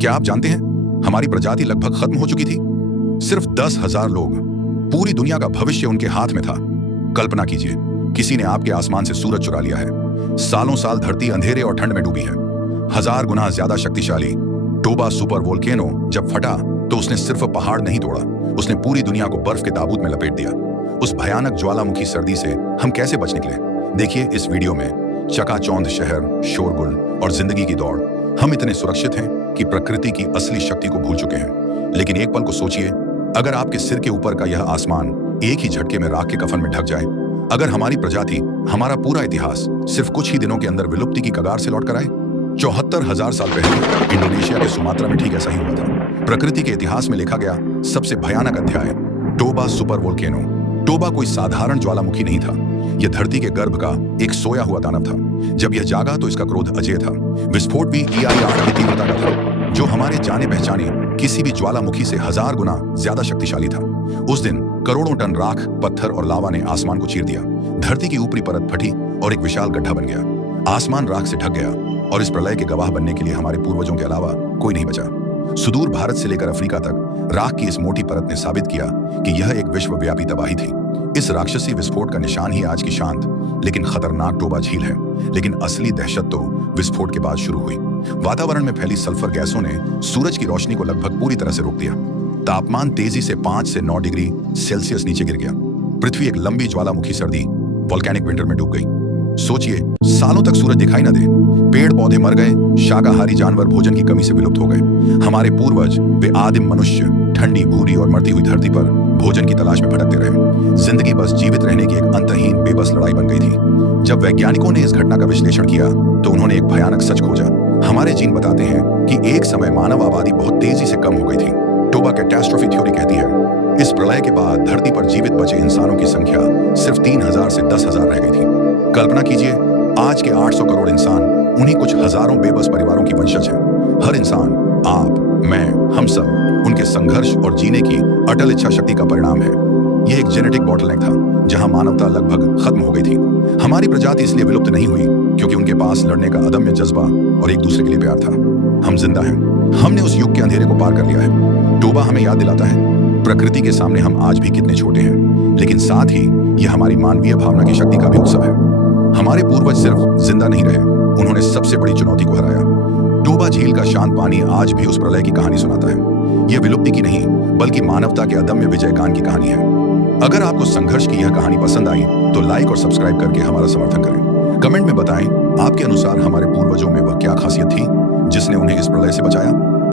क्या आप जानते हैं हमारी प्रजाति लगभग खत्म हो चुकी थी। सिर्फ 10,000 लोग, पूरी दुनिया का भविष्य उनके हाथ में था। कल्पना कीजिए, किसी ने आपके आसमान से सूरज चुरा लिया है। सालों साल धरती अंधेरे और ठंड में डूबी है। 1000 गुना ज्यादा शक्तिशाली टोबा सुपर वोल्केनो जब फटा तो उसने सिर्फ पहाड़ नहीं तोड़ा, उसने पूरी दुनिया को बर्फ के ताबूत में लपेट दिया। उस भयानक ज्वालामुखी सर्दी से हम कैसे बच निकले, देखिए इस वीडियो में। चकाचौंध शहर, शोरगुल और जिंदगी की दौड़। हम इतने सुरक्षित हैं कि प्रकृति की असली शक्ति को भूल चुके हैं। लेकिन एक पल को सोचिए, अगर आपके सिर के ऊपर का यह आसमान एक ही झटके में राख के कफन में ढक जाए, अगर हमारी प्रजाति, हमारा पूरा इतिहास सिर्फ कुछ ही दिनों के अंदर विलुप्ति की कगार से लौट कर आए। 74,000 साल पहले इंडोनेशिया के सुमात्रा में ठीक ऐसा ही हुआ था। प्रकृति के इतिहास में लिखा गया सबसे भयानक अध्याय, टोबा सुपर वोल्केनो। टोबा कोई साधारण ज्वालामुखी नहीं था, यह धरती के गर्भ का एक सोया हुआ दानव था। जब यह जागा तो इसका क्रोध अजय था। विस्फोट भी EI8 की तीव्रता का था, जो हमारे जाने पहचाने किसी भी ज्वालामुखी से 1000 गुना ज्यादा शक्तिशाली था। उस दिन करोड़ों टन राख, पत्थर और लावा ने आसमान को चीर दिया। धरती की ऊपरी परत फटी और एक विशाल गड्ढा बन गया। आसमान राख से ढक गया और इस प्रलय के गवाह बनने के लिए हमारे पूर्वजों के अलावा कोई नहीं बचा। सुदूर भारत से लेकर अफ्रीका तक राख की इस मोटी परत ने साबित किया कि यह एक विश्वव्यापी तबाही थी। इस राक्षसी विस्फोट का निशान ही आज की शांत लेकिन खतरनाक टोबा झील है। लेकिन असली दहशत तो विस्फोट के बाद शुरू हुई। वातावरण में फैली सल्फर गैसों ने सूरज की रोशनी को लगभग पूरी तरह से रोक दिया। तापमान तेजी से 5 से 9 डिग्री सेल्सियस नीचे गिर गया। पृथ्वी एक लंबी ज्वालामुखी सर्दी, वोल्केनिक विंटर में डूब गई। सोचिए, सालों तक सूरज दिखाई न दे, पेड़ पौधे मर गए, शाकाहारी जानवर भोजन की कमी से विलुप्त हो गए। हमारे पूर्वज, वे आदिम मनुष्य, ठंडी, भूरी और मरती हुई धरती पर भोजन की तलाश में भटकते रहे। जिंदगी बस जीवित रहने की एक अंतहीन बेबस लड़ाई बन गई थी। जब वैज्ञानिकों ने इस घटना का विश्लेषण किया तो उन्होंने एक भयानक सच खोजा। हमारे जीन बताते हैं कि एक समय मानव आबादी बहुत तेजी से कम हो गई थी। टोबा कैटास्ट्रोफी थ्योरी कहती है इस प्रलय के बाद धरती पर जीवित बचे इंसानों की संख्या सिर्फ 3000 से 10,000 रह गई थी। कल्पना कीजिए, आज के 800 करोड़ इंसान उन्हीं कुछ हजारों बेबस परिवारों की वंशज हैं। हर इंसान, आप, मैं, हम सब उनके संघर्ष और जीने की अटल इच्छा शक्ति का परिणाम है। यह एक जेनेटिक बॉटलनेक था जहां मानवता लगभग खत्म हो गई थी। हमारी प्रजाति इसलिए विलुप्त नहीं हुई क्योंकि उनके पास लड़ने का अदम्य जज्बा और एक दूसरे के लिए प्यार था। हम जिंदा हैं, हमने उस युग के अंधेरे को पार कर लिया है। टोबा हमें याद दिलाता है प्रकृति के सामने हम आज भी कितने छोटे हैं, लेकिन साथ ही यह हमारी मानवीय भावना की शक्ति का भी उत्सव है। हमारे पूर्वज सिर्फ जिंदा नहीं रहे, उन्होंने सबसे बड़ी चुनौती को हराया। टोबा झील का शांत पानी आज भी उस प्रलय की कहानी सुनाता है। यह विलुप्ति की नहीं, बल्कि मानवता के अदम्य विजयगान की कहानी है। अगर आपको संघर्ष की यह कहानी पसंद आई तो लाइक और सब्सक्राइब करके हमारा समर्थन करें। कमेंट में बताएं आपके अनुसार हमारे पूर्वजों में वह क्या खासियत थी जिसने उन्हें इस प्रलय से बचाया।